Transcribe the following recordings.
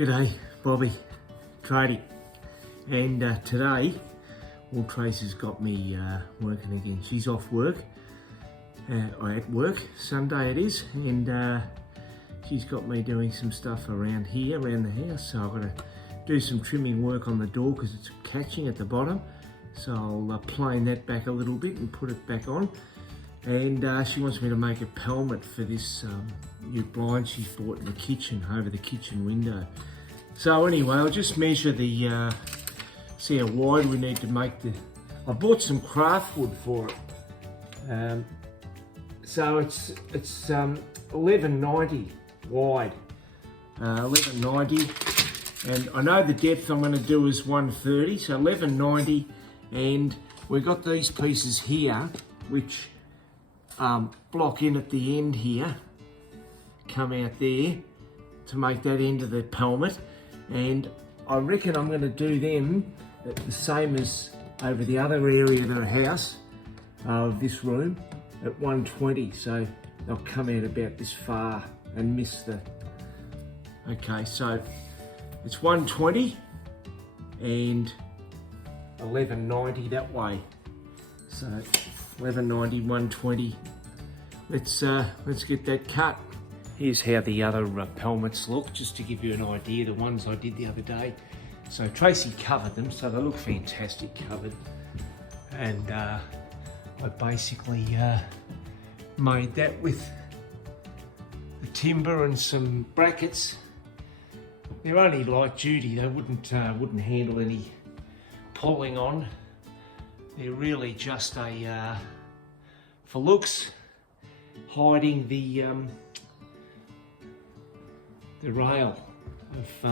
G'day, Bobby, trading, and today, well, Tracy's got me working again. She's off work, at work, Sunday it is, and she's got me doing some stuff around here, around the house, so I've got to do some trimming work on the door because it's catching at the bottom, so I'll plane that back a little bit and put it back on. And she wants me to make a pelmet for this new blind she's bought in the kitchen, over the kitchen window. So anyway, I'll just measure the, see how wide we need to make the, I bought some craft wood for it. So it's 1190 wide, 1190, and I know the depth I'm going to do is 130, so 1190, and we've got these pieces here, which block in at the end here, come out there to make that end of the pelmet, and I reckon I'm going to do them the same as over the other area of the house, of this room, at 120, so they'll come out about this far and miss the, okay, so it's 120 and 1190 that way, so 1190, 120. Let's get that cut. Here's how the other pelmets look, just to give you an idea, the ones I did the other day. So Tracy covered them, so they look fantastic covered. And I basically made that with the timber and some brackets. They're only light duty, they wouldn't handle any pulling on. They're really just a, for looks, hiding the rail of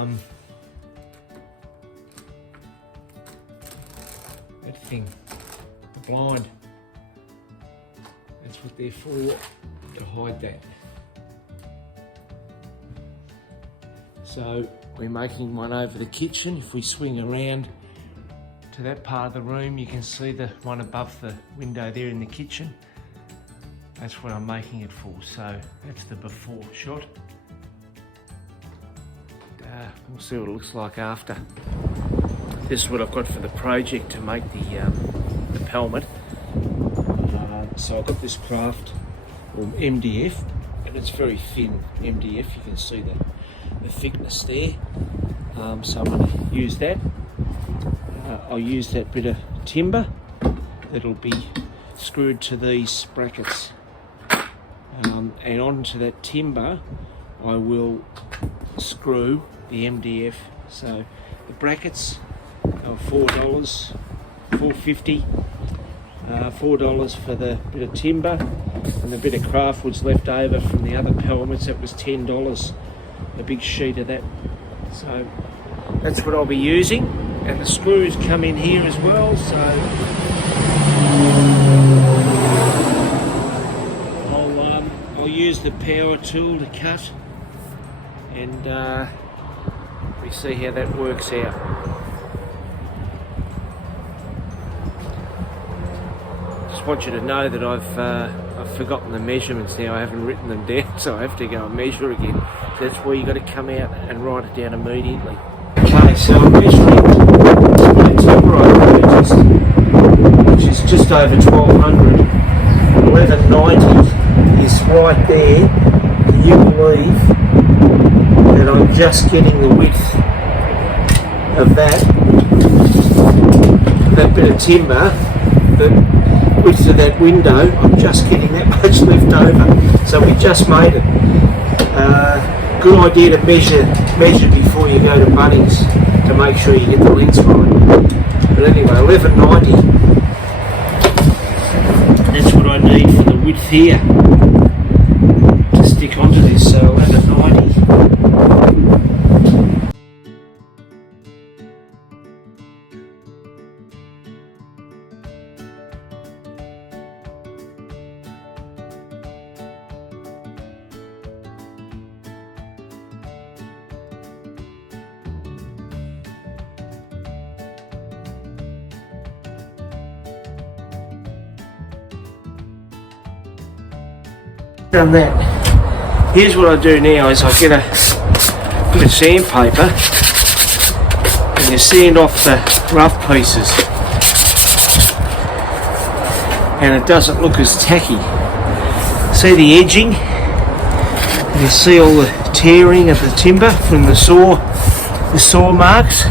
that thing, the blind. That's what they're for, to hide that. So we're making one over the kitchen. If we swing around to that part of the room, you can see the one above the window there in the kitchen. That's what I'm making it for, so that's the before shot. We'll see what it looks like after. This is what I've got for the project to make the pelmet. So I've got this craft, or MDF, and it's very thin MDF. You can see the thickness there. So I'm going to use that. I'll use that bit of timber that'll be screwed to these brackets. And onto that timber I will screw the MDF. So the brackets are $4, $4.50, $4 for the bit of timber, and the bit of craft wood's left over from the other pelmets, that was $10, a big sheet of that. So that's what I'll be using, and the screws come in here as well, so I'll use the power tool to cut, and we see how that works out. Just want you to know that I've forgotten the measurements now. I haven't written them down, so I have to go and measure again. So that's where you got to come out and write it down immediately. Okay, so I'm measuring the timber I purchased, which is just over 1200. 1190 is right there. Can you believe that I'm just getting the width of that bit of timber, the width of that window, I'm just getting that much left over. So we just made it. Good idea to measure before you go to Bunnings to make sure you get the lengths right. But anyway, 1190, that's what I need for the width here to stick onto this, so 1190. Done that. Here's what I do now is I get bit of sandpaper and you sand off the rough pieces, and it doesn't look as tacky. See the edging? You see all the tearing of the timber from the saw marks.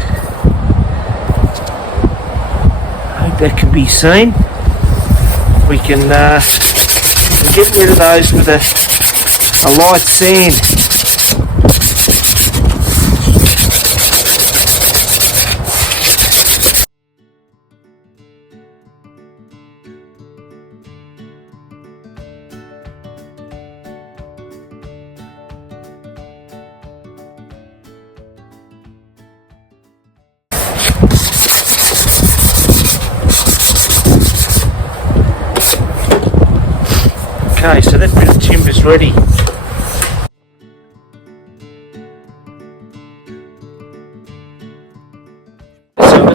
I hope that can be seen. We can get rid of those with a light sand. Okay, so that bit of timber's ready. So the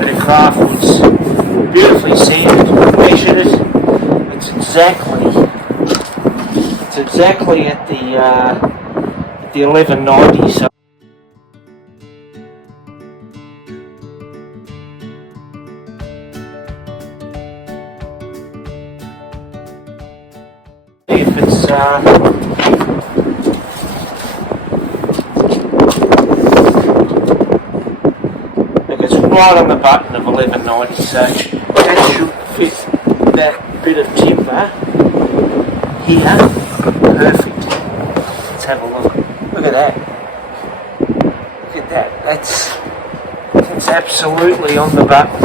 bit of craftwood's beautifully sanded, measured it. It's exactly at the 1190. So if it's right on the button of 1190, so that should fit that bit of timber here. Perfect. Let's have a look. Look at that. Look at that. That's absolutely on the button.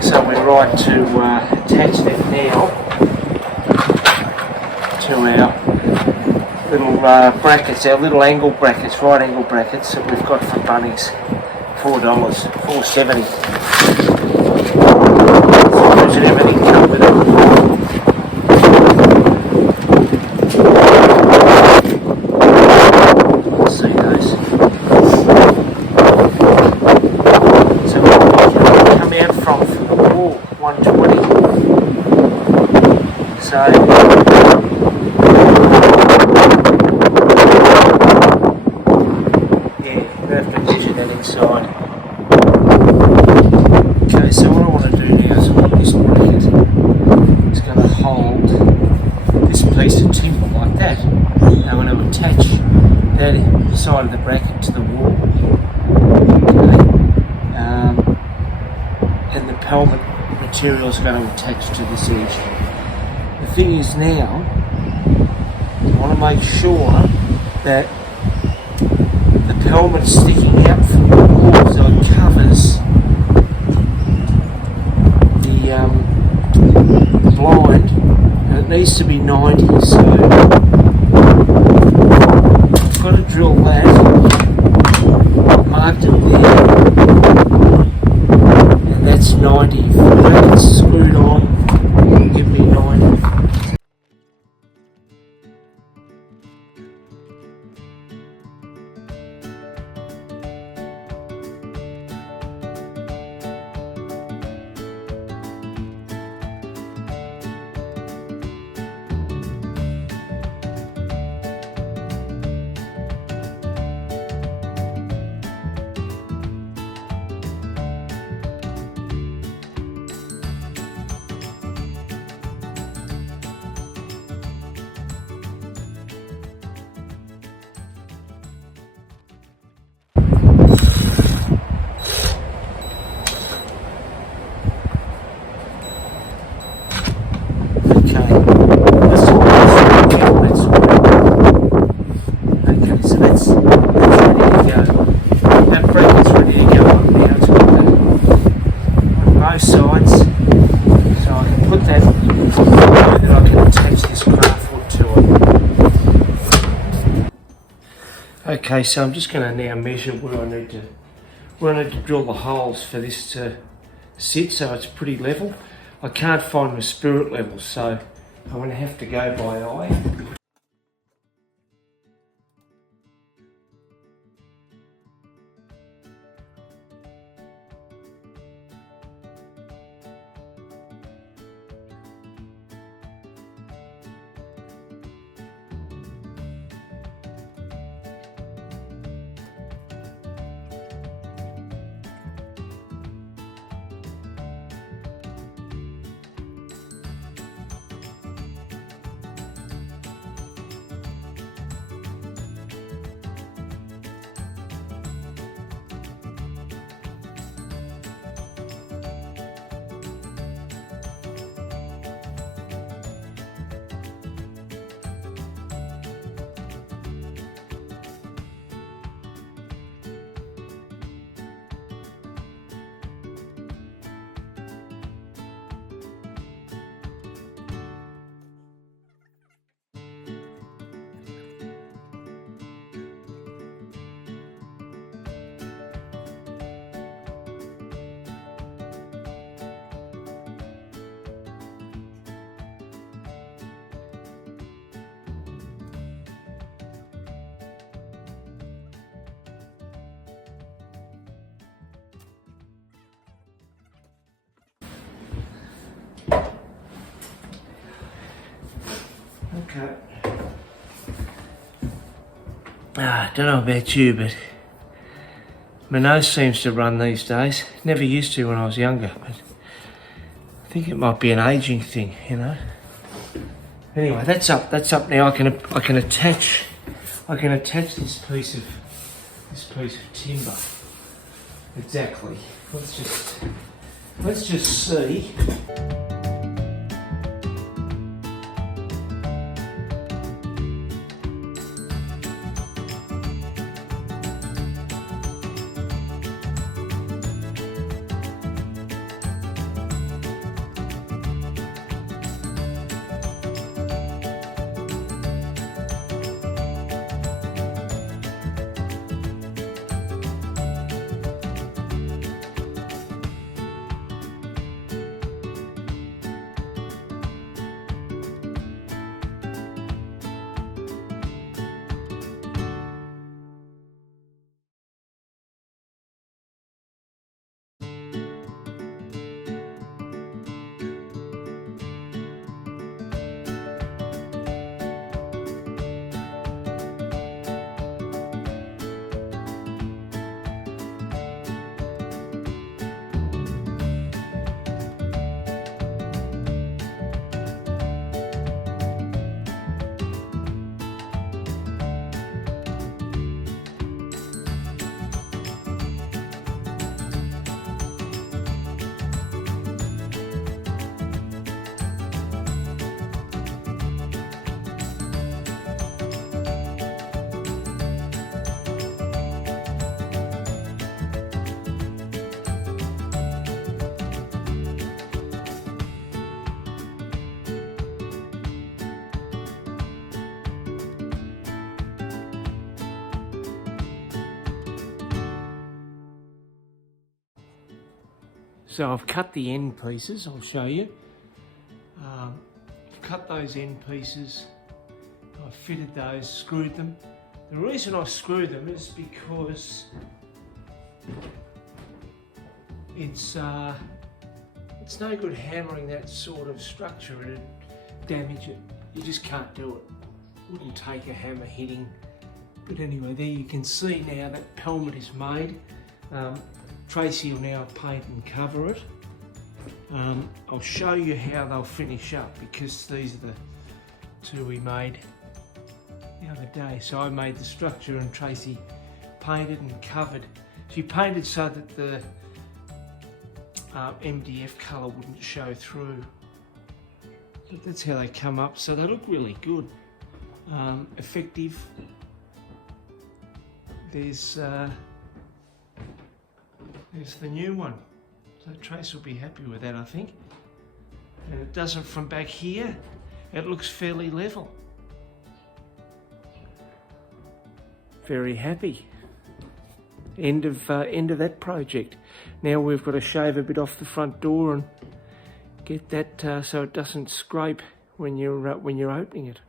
So we're right to attach that now to our little brackets, our little angle brackets, right angle brackets that we've got for Bunnings. $4, $4.70. So everything come with it. See those? So we'll come out from the wall 120. So yeah, we have to measure that inside. Okay, so what I want to do now is I want this bracket. It's going to hold this piece of timber like that. I want to attach that side of the bracket to the wall. Okay. And the pelmet material is going to attach to this edge. The thing is now, I want to make sure that the pelmet's sticking out from the wall so it covers the blind, and it needs to be 90, so I've got to drill that, marked it there, and that's 90. If it's screwed on, it'll give me 90. Okay, so I'm just going to now measure where I need to drill the holes for this to sit so it's pretty level. I can't find my spirit level, so I'm going to have to go by eye. Okay. Don't know about you, but my nose seems to run these days. Never used to when I was younger, but I think it might be an aging thing, you know. Anyway, that's up now. I can attach this piece of timber. Exactly. Let's just see. So I've cut the end pieces, I'll show you. I've cut those end pieces, I've fitted those, screwed them. The reason I screw them is because it's no good hammering that sort of structure, it'd damage it. You just can't do it. Wouldn't take a hammer hitting. But anyway, there you can see now that pelmet is made. Tracy will now paint and cover it. I'll show you how they'll finish up because these are the two we made the other day. So I made the structure and Tracy painted and covered. She painted so that the MDF colour wouldn't show through. But that's how they come up. So they look really good, effective. There's the new one. So Trace will be happy with that, I think. And it doesn't from back here. It looks fairly level. Very happy. End of that project. Now we've got to shave a bit off the front door and get that so it doesn't scrape when you're opening it.